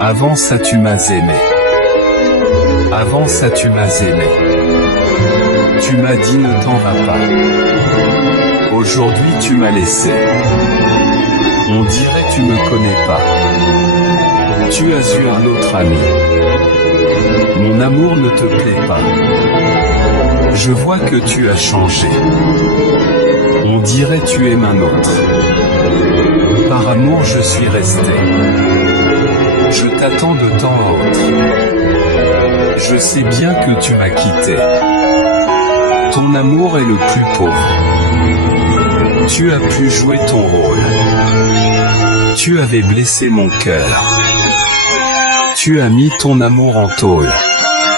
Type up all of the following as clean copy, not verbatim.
Avant ça tu m'as aimé. Avant ça tu m'as aimé. Tu m'as dit ne t'en vas pas. Aujourd'hui tu m'as laissé. On dirait tu me connais pas. Tu as eu un autre ami. Mon amour ne te plaît pas. Je vois que tu as changé. On dirait tu aimes un autre. Par amour je suis resté. Je t'attends de temps à autre. Je sais bien que tu m'as quitté. Ton amour est le plus pauvre. Tu as pu jouer ton rôle. Tu avais blessé mon cœur. Tu as mis ton amour en tôle.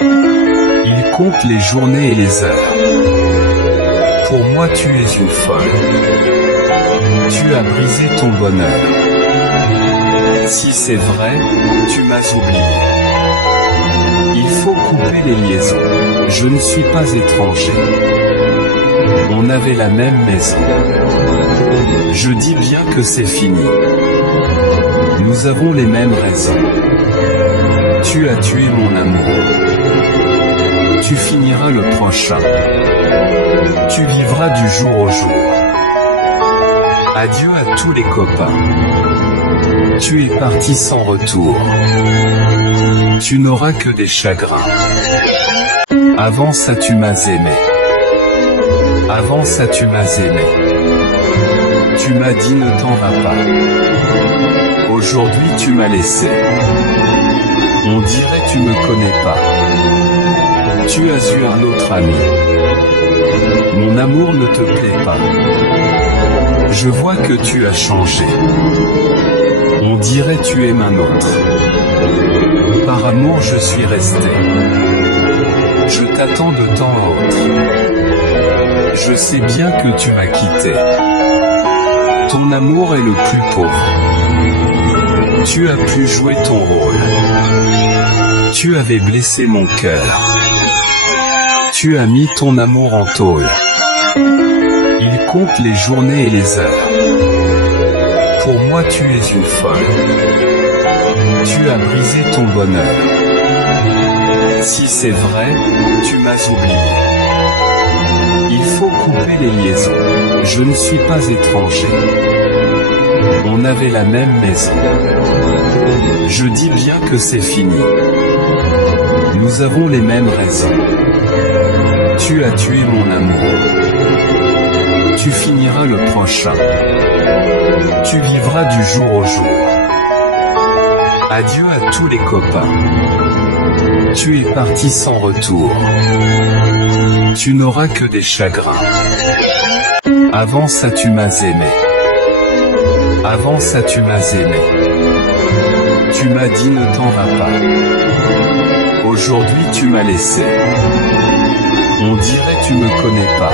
Il compte les journées et les heures. Pour moi tu es une folle. Tu as brisé ton bonheur. Si c'est vrai, tu m'as oublié. Il faut couper les liaisons. Je ne suis pas étranger. On avait la même maison. Je dis bien que c'est fini. Nous avons les mêmes raisons. Tu as tué mon amour. Tu finiras le prochain. Tu vivras du jour au jour. Adieu à tous les copains. Tu es parti sans retour. Tu n'auras que des chagrins. Avant ça tu m'as aimé. Avant ça tu m'as aimé. Tu m'as dit ne t'en vas pas. Aujourd'hui tu m'as laissé. On dirait tu me connais pas. Tu as eu un autre ami. Mon amour ne te plaît pas. Je vois que tu as changé. On dirait tu aimes un autre. Par amour je suis resté. Je t'attends de temps à autre. Je sais bien que tu m'as quitté. Ton amour est le plus pauvre. Tu as pu jouer ton rôle. Tu avais blessé mon cœur. Tu as mis ton amour en tôle. Il compte les journées et les heures. Pour moi tu es une folle. Tu as brisé ton bonheur. Si c'est vrai, tu m'as oublié. Il faut couper les liaisons. Je ne suis pas étranger. On avait la même maison. Je dis bien que c'est fini. Nous avons les mêmes raisons. Tu as tué mon amour. Tu finiras le prochain. Tu vivras du jour au jour. Adieu à tous les copains. Tu es parti sans retour. Tu n'auras que des chagrins. Avant ça tu m'as aimé. Avant ça tu m'as aimé. Tu m'as dit ne t'en vas pas. Aujourd'hui tu m'as laissé. On dirait tu me connais pas.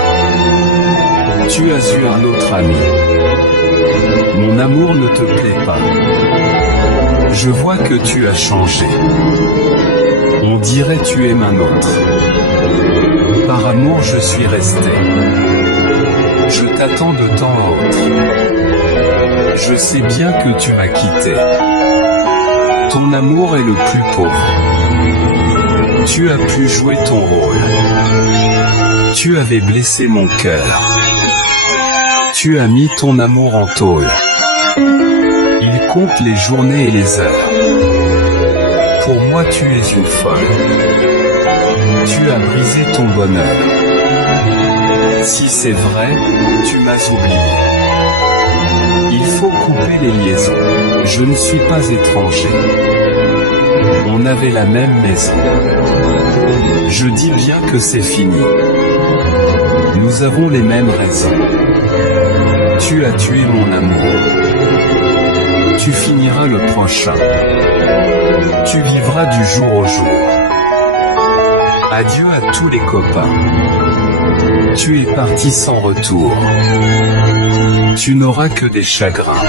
Tu as eu un autre ami. Mon amour ne te plaît pas. Je vois que tu as changé. On dirait tu aimes un autre. Par amour je suis resté. Je t'attends de temps à autre. Je sais bien que tu m'as quitté. Ton amour est le plus pauvre. Tu as pu jouer ton rôle. Tu avais blessé mon cœur. Tu as mis ton amour en tôle. Il compte les journées et les heures. Pour moi tu es une folle. Tu as brisé ton bonheur. Si c'est vrai, tu m'as oublié. Il faut couper les liaisons. Je ne suis pas étranger. On avait la même maison. Je dis bien que c'est fini. Nous avons les mêmes raisons. Tu as tué mon amour. Tu finiras le prochain. Tu vivras du jour au jour. Adieu à tous les copains. Tu es parti sans retour. Tu n'auras que des chagrins.